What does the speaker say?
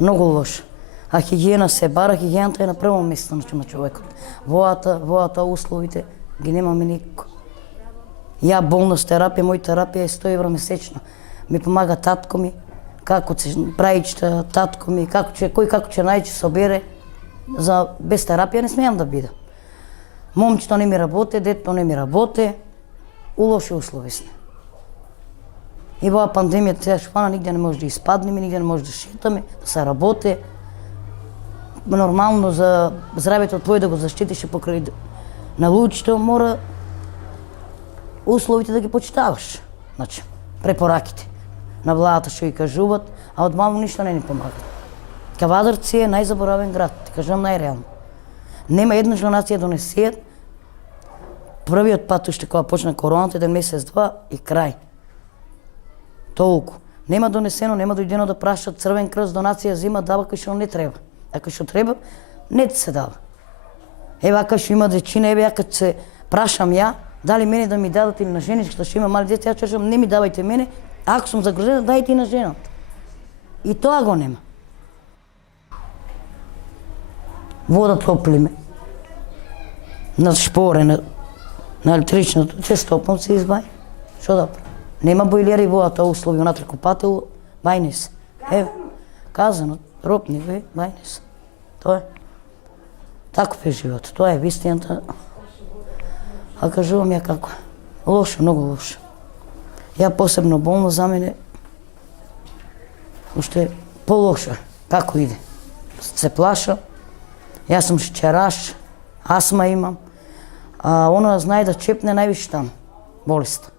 Многу лошо. А хигиена се бара, хигиената е на прво место на човекот. Воата, условите ги немаме никако. Ја болна с терапија, мој терапија е 100 евра месечно. Ми помага татко ми, како ќе праичта, татко ми, кој како ќе најче собере. Без терапија не смеам да бидам. Момчето не ми работе, дето не ми работе, у лоши услови сме. И во пандемијата сега шпана, нигде не може да испаднеме, нигде не може да шетаме, да се работе. Нормално за здравето твое да го заштитиш покрај на луѓето, мора условите да ги почитаваш. Значи, препораките на владата што ги кажуваат, а од мамо ништо не ни помагат. Кавадарци е најзаборавен град, ти кажам најреално. Нема еднаш донација донесеат. Првиот пат уште кога почна короната, 1 месец-2 и крај. Толку. Нема донесено, нема дојдено да прашат Црвен крст, донација зима, дава кај што не треба. А кај што треба, не ти се дава. Ева кај што има дечина, еве ја кај се прашам ја, дали мене да ми дадат или на женичката што има мали деца, ја кажам не ми давајте мене, ако сум загрозена, дајте и на жената. И тоа го нема. Вода топлиме. На шпоре, на електричното, че стопам се избај. Што да прави? Нема бойлери водата услови, онатре купател, бајни се. Ево, казано, ропни ве, бајни се. Тоа е. Таков е живот, тоа е вистината. А кажувам ја како. Лошо, многу лошо. Ја посебно болно за мене, уште по-лошо. Како иде? Се плаша. Јас сум шеќераш, астма имам. А она знае да чепне највише таму, болест.